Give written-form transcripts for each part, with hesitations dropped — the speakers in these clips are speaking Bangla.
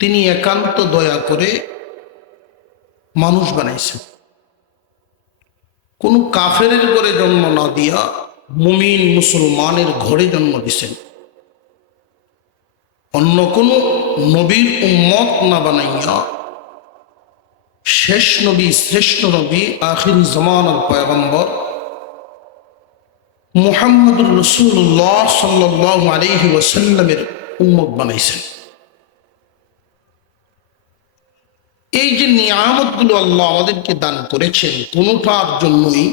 তিনি একান্ত দয়া করে মানুষ বানাইছেন, কোন কাফেরের ঘরে জন্ম না দিয়া মুমিন মুসলমানের ঘরে জন্ম দিছেন। অন্য কোন নবীর উম্মত না বানাইয়া শেষ নবী, শ্রেষ্ঠ নবী, আখির জামানার পয়গম্বর মুহাম্মদুর রাসূলুল্লাহ সাল্লাল্লাহু আলাইহি ওয়াসাল্লামের উম্মত বানাইছেন। এই যে নিয়ামতগুলো আল্লাহ আমাদেরকে দান করেছেন, কোনোটার জন্যই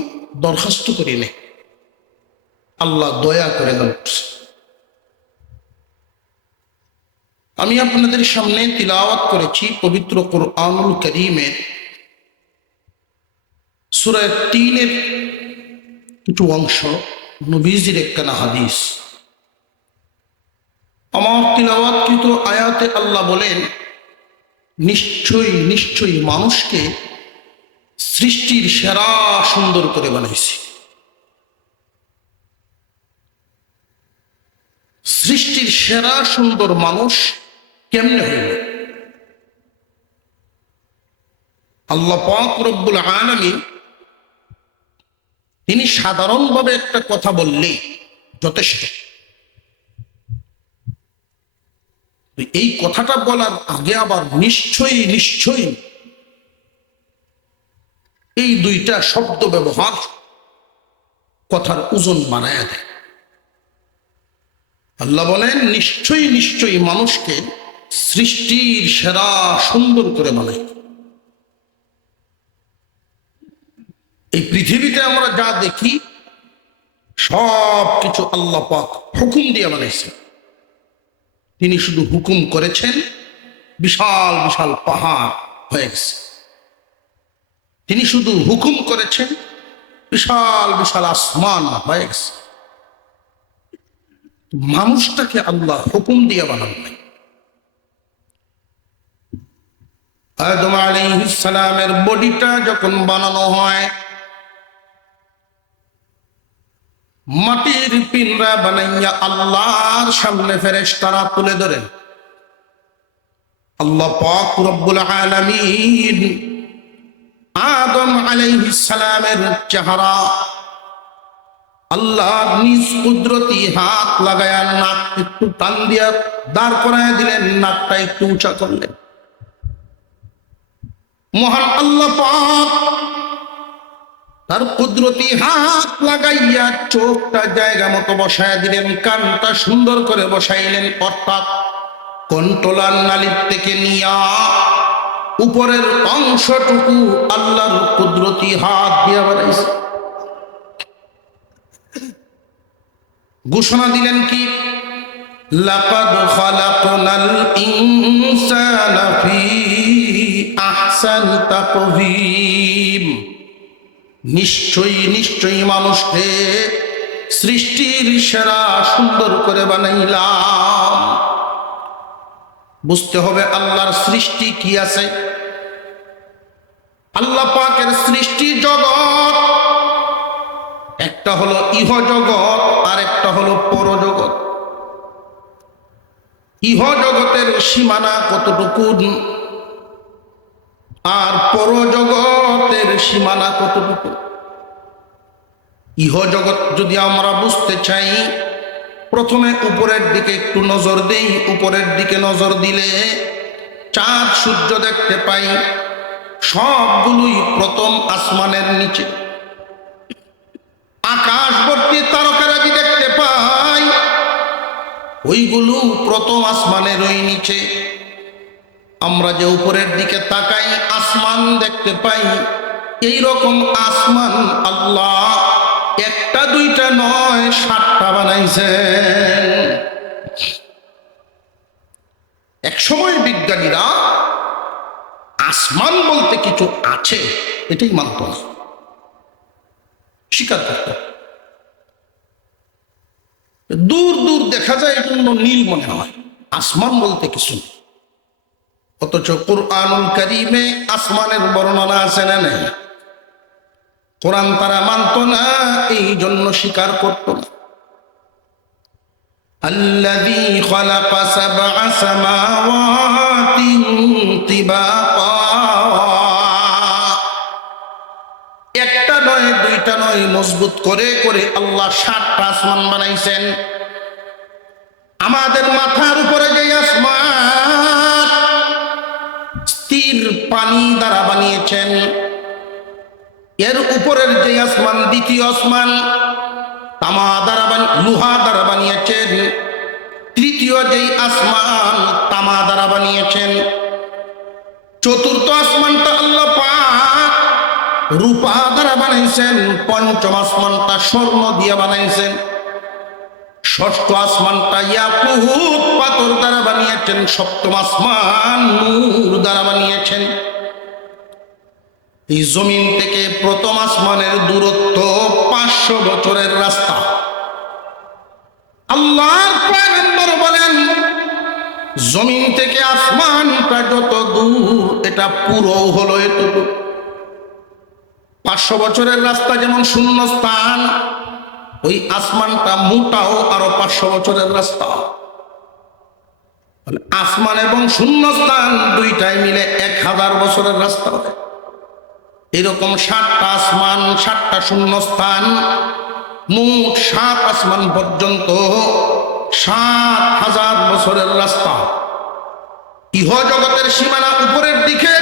দরখাস্ত করি নেই, আল্লাহ দয়া করে দান করছেন। আমি আপনাদের সামনে তিলাওয়াত করেছি পবিত্র কুরআনুল কারীমের সূরা 3-এর কিছু অংশ, নবীজির একখানা হাদিস। আমার তিলাওয়াতকৃত আয়াতে আল্লাহ বলেন, নিশ্চয়ই নিশ্চয়ই মানুষকে সৃষ্টির সেরা সুন্দর করে বানাইছি। সৃষ্টির সেরা সুন্দর মানুষ কেমনে হইল? আল্লাহ পাক রব্বুল আলামিন তিনি সাধারণভাবে একটা কথা বললেই যথেষ্ট। এই কথাটা বলার আগে আবার নিশ্চয়ই নিশ্চয়ই এই দুইটা শব্দ ব্যবহার কথার ওজন বানায়া দেয়। আল্লাহ বলেন, নিশ্চয়ই নিশ্চয়ই মানুষকে সৃষ্টির সেরা সুন্দর করে বানায়। এই পৃথিবীতে আমরা যা দেখি সব কিছু আল্লাহ পাক হুকুম দিয়ে বানাইছে। তিনি শুধু হুকুম করেছেন, বিশাল বিশাল পাহাড় হয়ে গেছে। তিনি শুধু হুকুম করেছেন, বিশাল বিশাল আসমান হয়ে গেছে। মানুষটাকে আল্লাহ হুকুম দিয়ে বানান নাই। আদম আলাইহিস সালামের বডিটা যখন বানানো হয়, মাটির পিঁড়া বানাইয়া আল্লাহর সামনে ফেরেশতারা তুলে ধরেন। আল্লাহ পাক রব্বুল আলামিন আদম আলাইহিস সালামের চেহারা আল্লাহ নিজ কুদরতি হাত লাগায়া নাক একটু টান দিয়া দাঁড় করায় দিলেন, নাকটা একটু উঁচা করলেন। মহান আল্লাহ পাক তার কুদরতি হাত লাগাইয়া চোখটা জায়গা মতো বসায় দিলেন, কানটা সুন্দর করে বসাইলেন। অর্থাৎ কন্ট্রোলার নালীর থেকে নিয়া উপরের অংশটুকু আল্লাহর কুদরতি হাত দিয়া বানাইছে। ঘোষণা দিলেন কি? লাকাদ খালাকনাল ইনসানা ফি আহসানি তাকওয়িম। নিশ্চয়ই নিশ্চয়ই মানুষকে সৃষ্টির সেরা সুন্দর করে বানাইলাম। বুঝতে হবে আল্লাহর সৃষ্টি কি আছে। আল্লাহ পাকের সৃষ্টি জগৎ, একটা হলো ইহ জগৎ আর একটা হলো পরজগৎ। ইহ জগতের সীমানা কতটুকু আর পরজগতের সীমানা কতটুকু। ইহ জগৎ যদি আমরা বুঝতে চাই, প্রথমে উপরের দিকে একটু নজর দেই। উপরের দিকে নজর দিলে চাঁদ সূর্য দেখতে পাই, সবগুলোই প্রথম আসমানের নিচে। আকাশ ভর্তি তারকারাজি দেখতে পাই, ওইগুলো প্রথম আসমানের ওই নিচে। আমরা যে উপরের দিকে তাকাই আসমান দেখতে পাই, এই রকম আসমান আল্লাহ একটা দুইটা নয় 7টা বানাইছেন। এক সময় বিজ্ঞানীরা আসমান বলতে কিছু আছে এটাই মানত না, স্বীকার করত। দূর দূর দেখা যায়, এজন্য নীল মনে হয়, আসমান বলতে কিছু নেই। অথচ কুরআনুল কারীমে আসমানের বর্ণনা আছে না নেই? কোরআন তারা মানত না, এই জন্য স্বীকার করত না। আল্লাযী খালাকা সাবআ সামাওয়াতিন তিবাকা, একটা নয় দুইটা নয়, মজবুত করে করে আল্লাহ 7টা আসমান বানাইছেন। আমাদের মাথার উপরে যে আসমান স্থির পানি দ্বারা বানিয়েছেন, এর উপরের যে আসমান দ্বিতীয় আসমান তামা দ্বারা লোহা দ্বারা বানিয়েছেন, তৃতীয় যেই আসমান তামা দ্বারা বানিয়েছেন, চতুর্থ আসমানটা আল্লাহ পাক রূপা দ্বারা বানাইছেন, পঞ্চম আসমানটা স্বর্ণ দিয়ে বানাইছেন, ষষ্ঠ আসমানটা ইয়াকুত পাথর দ্বারা বানিয়েছেন, সপ্তম আসমান নূর দ্বারা বানিয়েছেন। এই জমিন থেকে প্রথম আসমানের দূরত্ব 500 বছরের রাস্তা। আল্লাহর পয়গম্বর বলেন, জমিন থেকে আসমানটা যত দূর, এটা পুরো হলো এটুকু। 500 বছরের রাস্তা যেমন শূন্য স্থান, ওই আসমানটা মোটাও আরো 500 বছরের রাস্তা। আসমান এবং শূন্য স্থান দুইটাই মিলে 1000 বছরের রাস্তা হবে। এরকম 7টা আসমান, 7টা শূন্য স্থান, মোট 7 আসমান পর্যন্ত 7000 বছরের রাস্তা। ইহ জগতের সীমানা উপরের দিকে,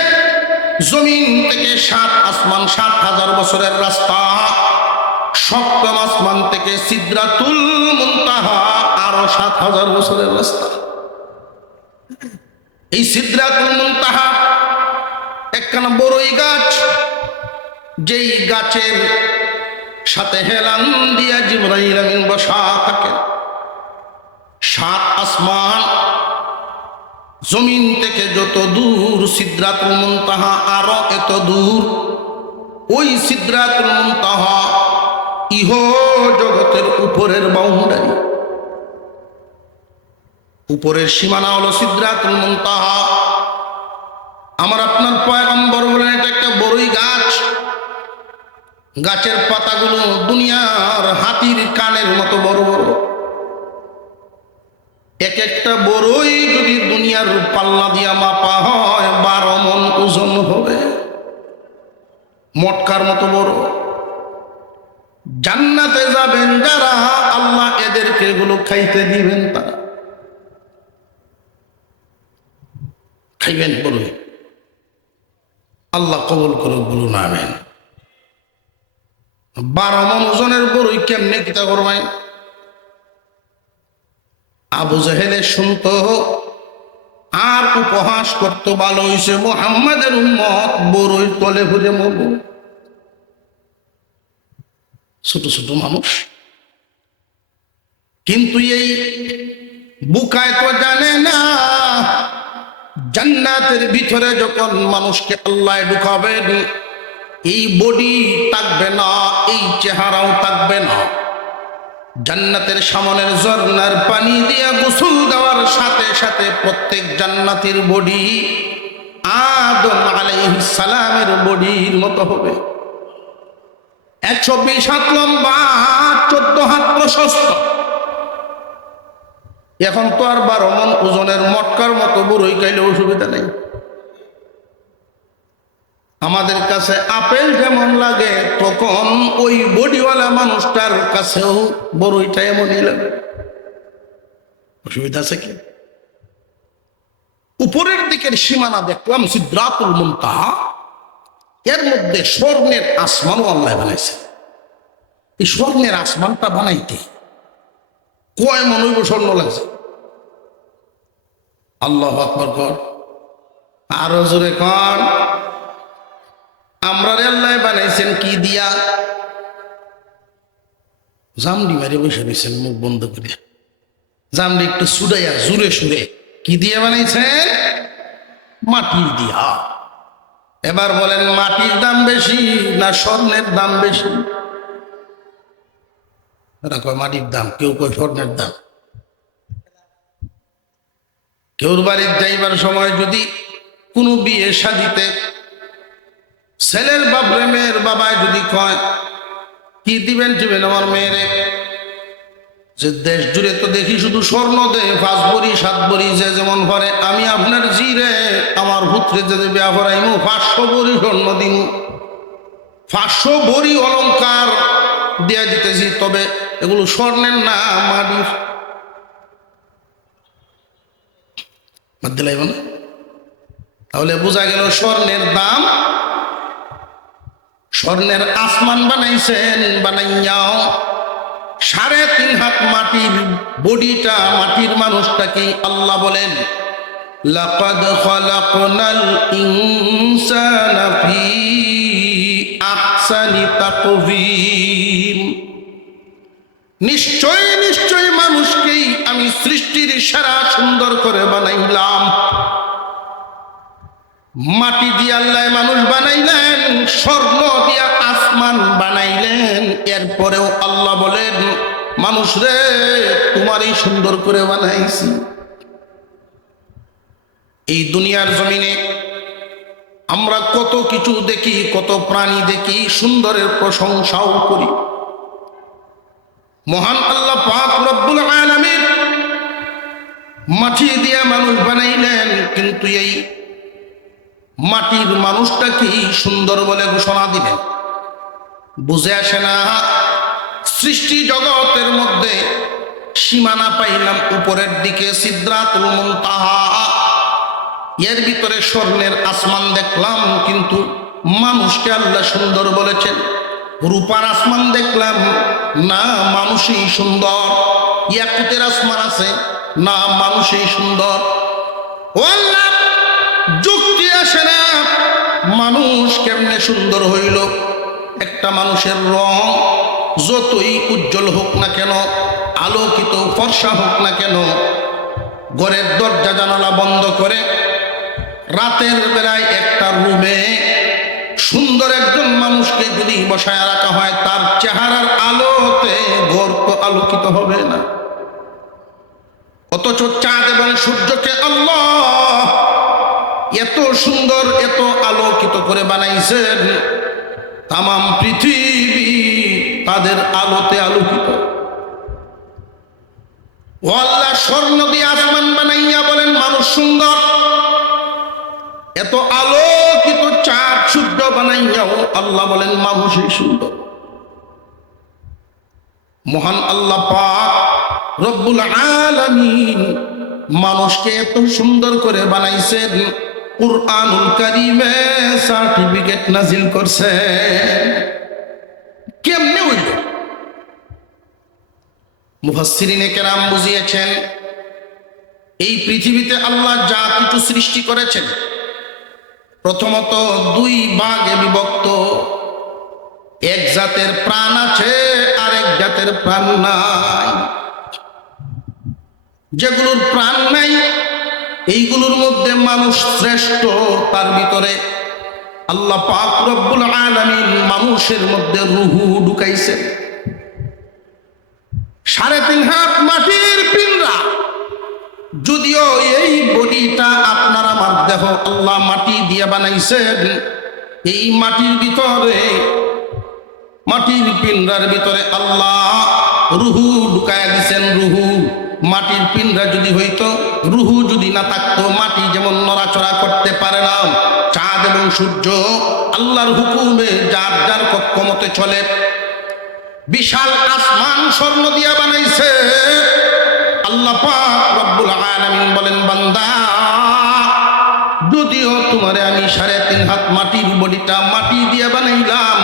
জমিন থেকে 7 আসমান 7000 বছরের রাস্তা। সপ্তম আসমান থেকে সিদরাতুল মুনতাহা আরো 7000 বছরের রাস্তা। এই সিদরাতুল মুনতাহা একখানা বড়ই গাছ, যেই গাছের সাথে হেলান দিয়া জিবরাইল আমিন বসা থাকে। 7 আসমান, জমিন থেকে যত দূর সিদরাতুল মুনতাহা আরো এত দূর। ওই সিদরাতুল মুনতাহা ইহ জগতের উপরের বাউন্ডারি, উপরের সীমানা হলো সিদরাতুল মুনতাহা। আমার আপনার পয়গম্বর বলেন, এটা একটা বড়ই গাছ। গাছের পাতাগুলো দুনিয়ার হাতির কানের মতো বড় বড়। এক একটা বড়ই যদি দুনিয়ার পাল্লা দিয়া মাপা হয় 12 মণ ওজন হবে, মটকার মতো বড়। জান্নাতে যাবেন যারা, আল্লাহ এদেরকে এগুলো খাইতে দিবেন, তারা খাইবেন বলুন। আল্লাহ কবুল করুক, বলুন আমিন। 12 মণ ওজনের বড়ই কেমনে কিতা করবেন? আবু জাহেলে শুনতো আর উপহাস করতো, ভালো হইছে মুহাম্মাদের উম্মত বড়ই তলে ঘুরে মরব। ছোট ছোট মানুষ, কিন্তু এই বুকায় তো জানে না জান্নাতের ভিতরে যখন মানুষকে আল্লাহ ঢুকাবেন, এই বডি থাকবে না, এই চেহারাও থাকবে না। জান্নাতের সামনের ঝর্ণার পানি দিয়ে গোসল দেওয়ার সাথে সাথে প্রত্যেক জান্নাতের বডি আদম আলাইহিস সালামের বডির মতো হবে। 120 হাত লম্বা, 14 হাত প্রশস্ত। এখন তো আর 12 মণ ওজনের মটকার মতো বড়ই খাইলে অসুবিধা নেই। আমাদের কাছে আপেল যেমন লাগে, তখন ওই বডিওয়ালা মানুষটার কাছেও বড়ইটা এমনই লাগে। অসুবিধা আছে কি? উপরের দিকের সীমানা দেখলাম সিদরাতুল মুনতাহা, এর মধ্যে স্বর্ণের আসমানও আল্লাহ বানাইছে। এই স্বর্ণের আসমানটা বানাইতে কয় মণ স্বর্ণ লাগছে? আল্লাহু আকবার কর, আরো জোরে কর। আমরা আল্লাহ বানাইছেন কি দিয়া? জামডি মারে বসে রয়েছেন মুখ বন্ধ করে, জামডি একটু সুড়াইয়া জুড়ে সুরে কি দিয়ে বানাইছেন? মাটি দিয়া। এবার বলেন, মাটির দাম বেশি না স্বর্ণের দাম বেশি? এরা কয় মাটির দাম, কেউ কয় স্বর্ণের দাম। কেউর বাড়ির যাইবার সময় যদি কোনো বিয়ে শাদিতে ছেলের বাপরে মেয়ের বাবায় যদি কয় কি দিবেন টিবেন আমার মেয়েরে, যে দেশ জুড়ে তো দেখি শুধু স্বর্ণ দে, 5 ভরি 7 ভরি যে যেমন করে। আমি আপনার জিরে আমার পুত্রে যে বিয়া করাইমু 500 ভরি স্বর্ণ দিমু, 500 ভরি অলংকার দেয়া দিতেছি, তবে এগুলো স্বর্ণের না, মাটির। বাদ দিলাইব না? তাহলে বোঝা গেল স্বর্ণের দাম। স্বর্ণের আসমান বানাইছেন, বানাইয়াও 3.5 হাত মাটির বডিটা, মাটির মানুষটাকে আল্লাহ বলেন লাকাদ খালাকনাল ইনসানা ফি আহসানি তাকওয়িম। নিশ্চয় নিশ্চয় মানুষকেই আমি সৃষ্টির সেরা সুন্দর করে বানাইলাম। মাটি দিয়ে আল্লাহ মানুষ বানাইলেন, স্বর্ণ দিয়া আসমান বানাইলেন। এরপরেও আল্লাহ বলেন মানুষ রে তোমারই সুন্দর করে বানাইছি। এই দুনিয়ার জমিনে আমরা কত কিছু দেখি, কত প্রাণী দেখি, সুন্দরের প্রশংসাও করি। মহান আল্লাহ পাক রব্বুল আলামিন মাটি দিয়া মানুষ বানাইলেন, কিন্তু এই মাটির মানুষটাকে সুন্দর বলে ঘোষণা দিলেন। বুঝে আসে না, সৃষ্টি জগতের মধ্যে সীমানা পাইলাম উপরের দিকে সিদরাতুল মুনতাহা, এর ভিতরে স্বর্ণের আসমান দেখলাম, কিন্তু মানুষকে আল্লাহ সুন্দর বলেছেন। রূপার আসমান দেখলাম, না মানুষই সুন্দর। ইয়াকুতের আসমান আছে, না মানুষই সুন্দর। ও আল্লাহ, যুক্তি আসে না, মানুষ কেমনে সুন্দর হইল? একটা মানুষের রং যতই উজ্জ্বল হোক না কেন, আলোকিত ফর্সা হোক না কেন, ঘরের দরজা জানালা বন্ধ করে রাতের বেলায় একটা রুমে সুন্দর একজন মানুষকে যদি বসায় রাখা হয়, তার চেহারার আলোতে ঘর তো আলোকিত হবে না। অথচ চাঁদ এবং সূর্যকে আল্লাহ এত সুন্দর, এত আলোকিত করে বানাইছেন, তামাম পৃথিবী তাদের আলোতে আলোকিত। ও আল্লাহ, স্বর্ণ দিয়ে আসমান বানাইয়া বলেন মানুষ সুন্দর। এত আলোকিত চাঁদ সূর্য বানাইয়াও আল্লাহ বলেন মানুষই সুন্দর। মহান আল্লাহ পাক রব্বুল আলামিন মানুষকে এত সুন্দর করে বানাইছেন, কুরআনুল কারীমে সার্টিফিকেট নাজিল করছে। কেমনে হইল? মুফাসসিরিনে কেরাম বুঝিয়েছেন, এই পৃথিবীতে আল্লাহ যা কিছু সৃষ্টি করেছেন, প্রথমত 2 ভাগে বিভক্ত। এক জাতের প্রাণ আছে, আরেক জাতের প্রাণ নাই। যেগুলোর প্রাণ নাই এইগুলোর মধ্যে মানুষ শ্রেষ্ঠ। তার ভিতরে আল্লাহ পাক রব্বুল আলামিন মানুষের মধ্যে রুহু ঢুকাইছে। 3.5 হাত মাটির পিঁড়া, যদিও এই বডিটা আপনার আমার দেহ আল্লাহ মাটি দিয়ে বানাইছেন, এই মাটির ভিতরে, মাটির পিঁড়ার ভিতরে আল্লাহ রুহু ঢুকায়া দিছেন। রুহু, মাটির পিঁড়া যদি হইতো, রুহু যদি না থাকতো, মাটি যেমন নড়াচড়া করতে পারে না, চাঁদ এবং সূর্য আল্লাহর হুকুমে যার যার কক্ষমতে চলে। বিশাল আসমান স্বর্ণ দিয়া বানাইছে। আল্লাহ পাক রব্বুল আলামিন বলেন, বান্দা, যদিও তোমারে আমি 3.5 হাত মাটির বডিটা মাটি দিয়ে বানাইলাম,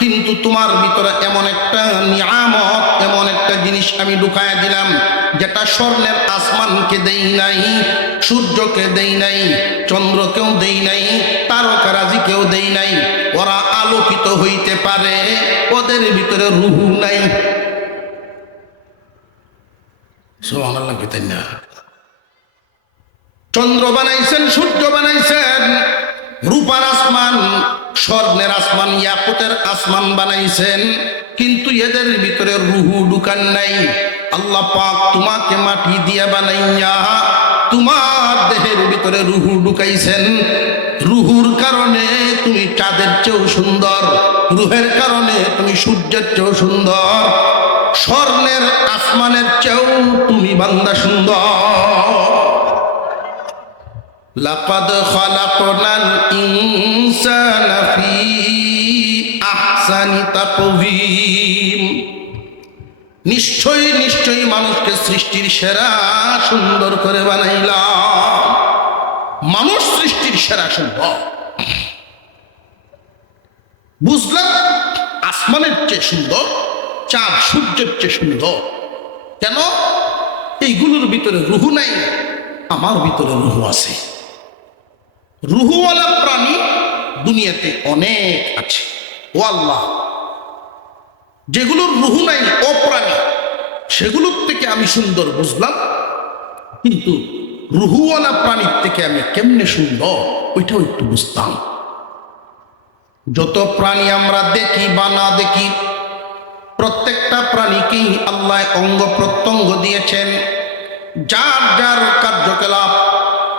কিন্তু তোমার ভিতরে এমন একটা নিয়ামত, এমন একটা জিনিস আমি ঢুকায়া দিলাম, যেটা স্বর্ণের আসমানকে দেই নাই, সূর্যকে দেই নাই, চন্দ্রকেও দেই নাই, তারকারাজিকেও দেই নাই। ওরা আলোকিত হইতে পারে, ওদের ভিতরে রুহু নাই। সুবহানাল্লাহ, তাই না? চন্দ্র বানাইছেন, সূর্য বানাইছেন, রূপার আসমান, স্বর্ণের আসমান, ইয়াকুতের আসমান বানাইছেন, কিন্তু এদের ভিতরে রুহু ঢুকান নাই। আল্লাহ পাক তোমাকে মাটি দিয়ে বানাইয়া তোমার দেহের ভিতরে রুহু ঢুকাইছেন। রুহুর কারণে তুমি চাঁদের চেয়েও সুন্দর, রুহের কারণে তুমি সূর্যের চেয়েও সুন্দর। স্বর্ণের আসমানের চেয়েও তুমি বান্দা সুন্দর। লাকাদ খালাকনাল ইনসানা ফি আহসানি তাকওয়িম, নিশ্চয়ই নিশ্চয়ই মানুষকে সৃষ্টির সেরা সুন্দর করে বানাইলাম। মানুষ সৃষ্টির সেরা সুন্দর। বুঝলাম আসমানের চেয়ে সুন্দর, চাঁদ সূর্যের চেয়ে সুন্দর। কেন? এইগুলোর ভিতরে রুহু নাই, আমার ভিতরে রুহু আছে। রুহুওয়ালা প্রাণী দুনিয়াতে অনেক আছে। ও আল্লাহ, যেগুলোর রুহু নাই, অপ্রাণী, সেগুলোর থেকে আমি সুন্দর বুঝলাম, কিন্তু রুহুওয়ালা প্রাণীর থেকে আমি কেমনে সুন্দর ওইটাও একটু বুঝতাম। যত প্রাণী আমরা দেখি বা না দেখি, প্রত্যেকটা প্রাণীকেই আল্লাহ অঙ্গ প্রত্যঙ্গ দিয়েছেন। যার যার কার্যকলাপ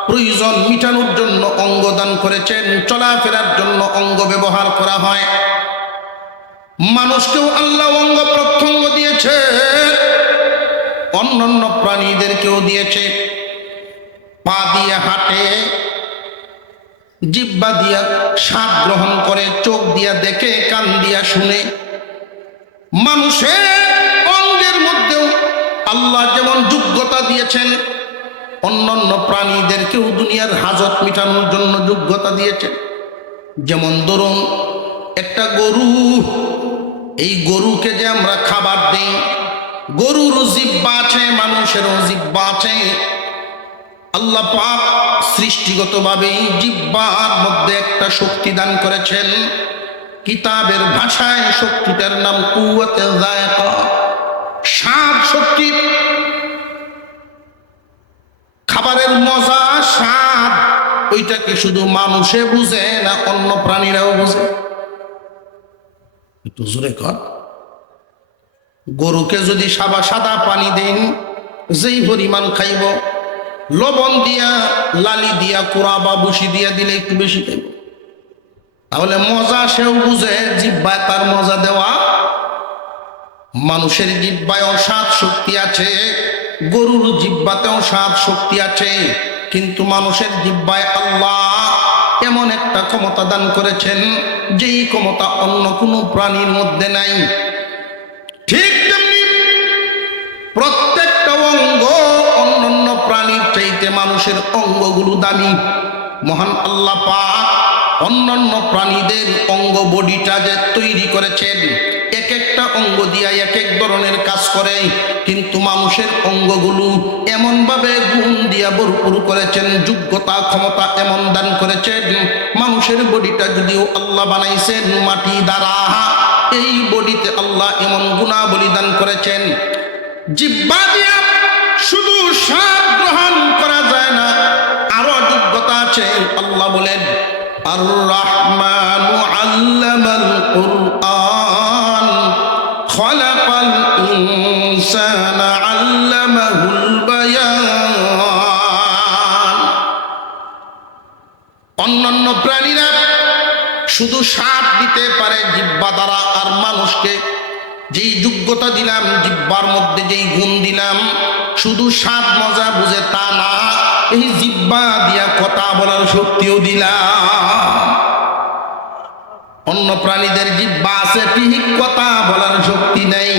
প্রয়োজন মিটানোর জন্য অঙ্গ দান করেছেন, চলাফেরার জন্য অঙ্গ ব্যবহার করা হয়। মানুষকেও আল্লাহ অঙ্গ প্রত্যঙ্গ দিয়েছে, অন্যান্য প্রাণীদেরকেও দিয়েছে। পা দিয়ে হাঁটে, জিহ্বা দিয়া স্বাদ গ্রহণ করে, চোখ দিয়া দেখে, কান দিয়া শুনে। মানুষের অঙ্গের মধ্যেও আল্লাহ যেমন যোগ্যতা দিয়েছেন, অন্যান্য প্রাণীদেরকেও দুনিয়ার হাজত মিটানোর জন্য যোগ্যতা দিয়েছেন। যেমন ধরুন একটা গরু, এই গরুকে যে আমরা খাবার দিই, গরুর জিহ্বা আছে, মানুষেরও জিহ্বা আছে। আল্লাহ পাক সৃষ্টিগতভাবে জিহ্বার মধ্যে একটা শক্তি দান করেছেন। কিতাবের ভাষায় শক্তিটার নাম কুওয়াতে যায়কা, স্বাদ শক্তি। খাবারের মজা, স্বাদ, ওইটাকে শুধু মানুষে বুঝে না অন্য প্রাণীরাও বুঝে? একটু জোরে কর। গরুকে যদি সাদা পানি দেন, যেই পরিমাণ খাইব, লবণ দিয়া, লালি দিয়া, কোড়া বা বসি দিয়া দিলে একটু বেশি খাইব। তাহলে মজা সেও বুঝে, জিহ্বায় তার মজা দেওয়া। মানুষের জিহ্বায়ও স্বাদ শক্তি আছে, গরুর জিহ্বাতেও স্বাদ শক্তি আছে, কিন্তু মানুষের জিহ্বায় আল্লাহ এমন একটা ক্ষমতা দান করেছেন, যেই ক্ষমতা অন্য কোনো প্রাণীর মধ্যে নাই। ঠিক তেমনি প্রত্যেকটা অঙ্গ অন্যান্য প্রাণীর চাইতে মানুষের অঙ্গগুলো দামি। মহান আল্লাহ পাক অন্যান্য প্রাণীদের অঙ্গ বডিটা যে তৈরি করেছেন, এক একটা অঙ্গ দিয়া এক এক ধরনের কাজ করে, কিন্তু মানুষের অঙ্গগুলো এমনভাবে গুণ দিয়া ভরপুর করেছেন, যোগ্যতা ক্ষমতা এমন দান করেছেন। মানুষের বডিটা যদিও আল্লাহ বানাইছেন মাটি দ্বারা, এই বডিতে আল্লাহ এমন গুণাবলী দান করেছেন। জিহ্বা দিয়া শুধু স্বাদ গ্রহণ করা যায় না, আরো যোগ্যতা আছে। আল্লাহ বলেন, আর রহমানু আল্লামাল কুরআন খালাকাল ইনসানা আল্লামাহুল বায়ান। অন্যান্য প্রাণীরা শুধু স্বাদ দিতে পারে জিহ্বা দ্বারা, আর মানুষকে যেই যোগ্যতা দিলাম, জিহ্বার মধ্যে যেই গুণ দিলাম, শুধু স্বাদ মজা বুঝে তা না, এই জিহ্বা দিয়া কথা বলার শক্তিও দিলাম। অন্য প্রাণীদের জিহ্বা আছে ঠিক, কথা বলার শক্তি নেই।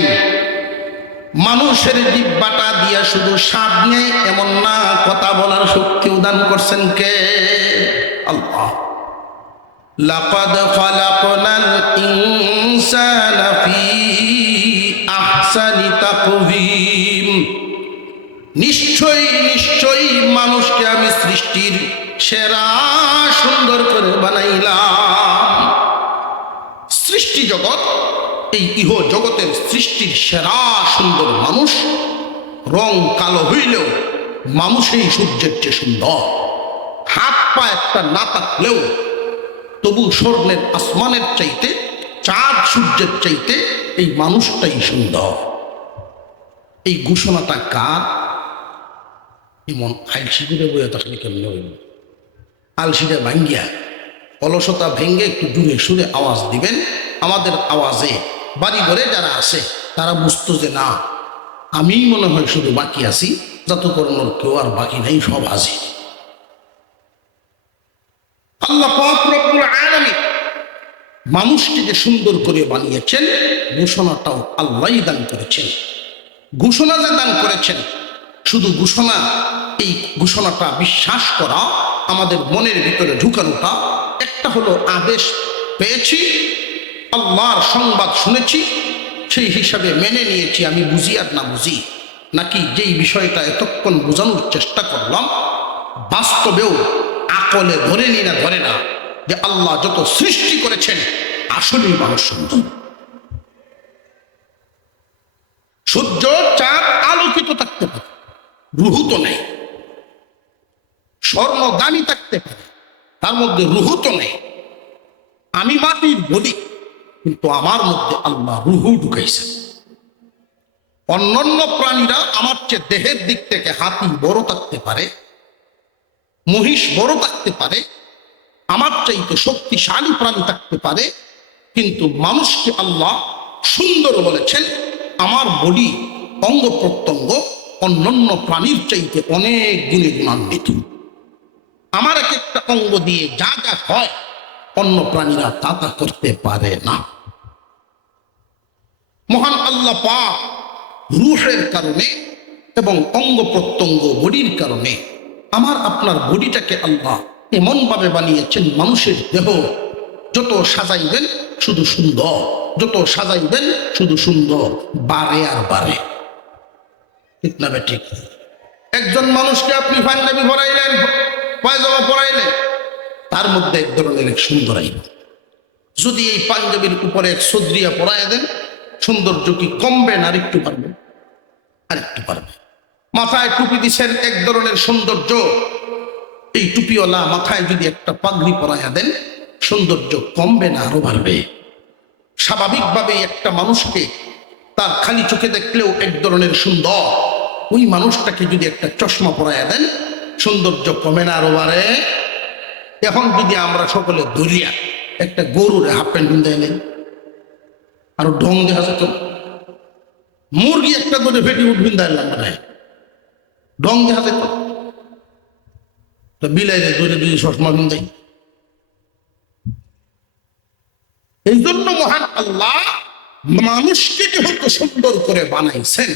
মানুষের জিহ্বাটা দিয়া শুধু স্বাদ নেই এমন না, কথা বলার শক্তিও দান করছেন কে? আল্লাহ। লাকাদ খালাকনাল ইনসানা ফি আহসানি তাকওয়িম, নিশ্চয়ই নিশ্চয়ই মানুষকে আমি সৃষ্টির সেরা সুন্দর করে বানাইলাম। সৃষ্টি জগৎ, এই ইহ জগতের সৃষ্টির সেরা সুন্দর মানুষ। রং কালো হইলেও মানুষই সূর্যের চেয়ে সুন্দর। হাত পা একটা না থাকলেও তবু স্বর্ণের আসমানের চাইতে, চাঁদ সূর্যের চাইতে এই মানুষটাই সুন্দর। এই ঘোষণাটা কার? এমন আলসি করে বইয়া থাকলে কেমন হইল? আলসিটা ভাঙ্গিয়া, অলসতা ভেঙ্গে একটু জুড়ে সুরে আওয়াজ দিবেন। আমাদের আওয়াজে বাড়ি ঘরে যারা আছে তারা বুঝতো যে না, আমি মনে হয় শুধু বাকি আছি, যত করানোর কেউ আর বাকি নাই, সব হাজির। আল্লাহ পাক রব্বুল আলামিন মানুষকে যে সুন্দর করে বানিয়েছেন, ঘোষণাটাও আল্লাহই দান করেছেন। ঘোষণা যে দান করেছেন, শুধু ঘোষণা, এই ঘোষণাটা বিশ্বাস করা, আমাদের মনের ভিতরে ঢুকানোটা, একটা হলো আদেশ পেয়েছি, আল্লাহর সংবাদ শুনেছি, সেই হিসাবে মেনে নিয়েছি, আমি বুঝি আর না বুঝি, নাকি যেই বিষয়টা এতক্ষণ বোঝানোর চেষ্টা করলাম বাস্তবেও আকলে ধরে নি না ধরে না যে আল্লাহ যত সৃষ্টি করেছেন আসলেই মানুষ সুন্দর। সূর্য চাঁদ আলোকিত থাকতে পারে, রুহু তো নেই। স্বর্ণ দামি থাকতে পারে, তার মধ্যে রুহু তো নেই। আমি মাটির বলি, কিন্তু আমার মধ্যে আল্লাহ রুহু ঢুকাইছেন। অন্যান্য প্রাণীরা আমার চেয়ে দেহের দিক থেকে হাতি বড় থাকতে পারে, মহিষ বড় থাকতে পারে, আমার চাইতে শক্তিশালী প্রাণী থাকতে পারে, কিন্তু মানুষকে আল্লাহ সুন্দর বলেছেন। আমার বডি, অঙ্গ প্রত্যঙ্গ অন্যান্য প্রাণীর চাইতে অনেক গুণে গুণান্বিত। আমার এক একটা অঙ্গ দিয়ে যা যা হয় অন্য প্রাণীরা তা তা করতে পারে না। মহান আল্লাহ পাক রূহের কারণে এবং অঙ্গ প্রত্যঙ্গ বডির কারণে আমার আপনার বডিটাকে আল্লাহ এমন ভাবে বানিয়েছেন, মানুষের দেহ যত সাজাইবেন শুধু সুন্দর, যত সাজাইবেন শুধু সুন্দর, বাড়ে আর বাড়ে। ঠিক না ঠিক? একজন মানুষকে আপনি পাঞ্জাবি পরাইলেন, পায়জামা পরাইলেন, তার মধ্যে এক ধরনের এক সুন্দর আইব। যদি এই পাঞ্জাবির উপরে এক সদরিয়া পরাইয়া দেন, সৌন্দর্য কি কমবে না আরেকটু পারবে? আরেকটু পারবে। মাথায় টুপি দিচ্ছেন, এক ধরনের সৌন্দর্য। এই টুপিওয়ালা মাথায় যদি একটা পাগড়ি পরাইয়া দেন, সৌন্দর্য কমবে না আরো বাড়বে। স্বাভাবিকভাবে একটা মানুষকে তার খালি চোখে দেখলেও এক ধরনের সুন্দর, ওই মানুষটাকে যদি একটা চশমা পরাইয়া দেন, সৌন্দর্য কমে না আরো বাড়ে। এখন যদি আমরা সকলে ধরিয়া একটা গরুর হাফ প্যান্ট পিন্ধাই নেই, আরো ঢং দেখা যেত। মুরগি একটা ধরে ফেটি উঠ পিন্ধাইলাম, মানে ঢং দেখা যেত। বিলাইলে ধরে দুই চশমা পিন্ধাই। এই জন্য মহান আল্লাহ মানুষকে যেহেতু সুন্দর করে বানাইছেন,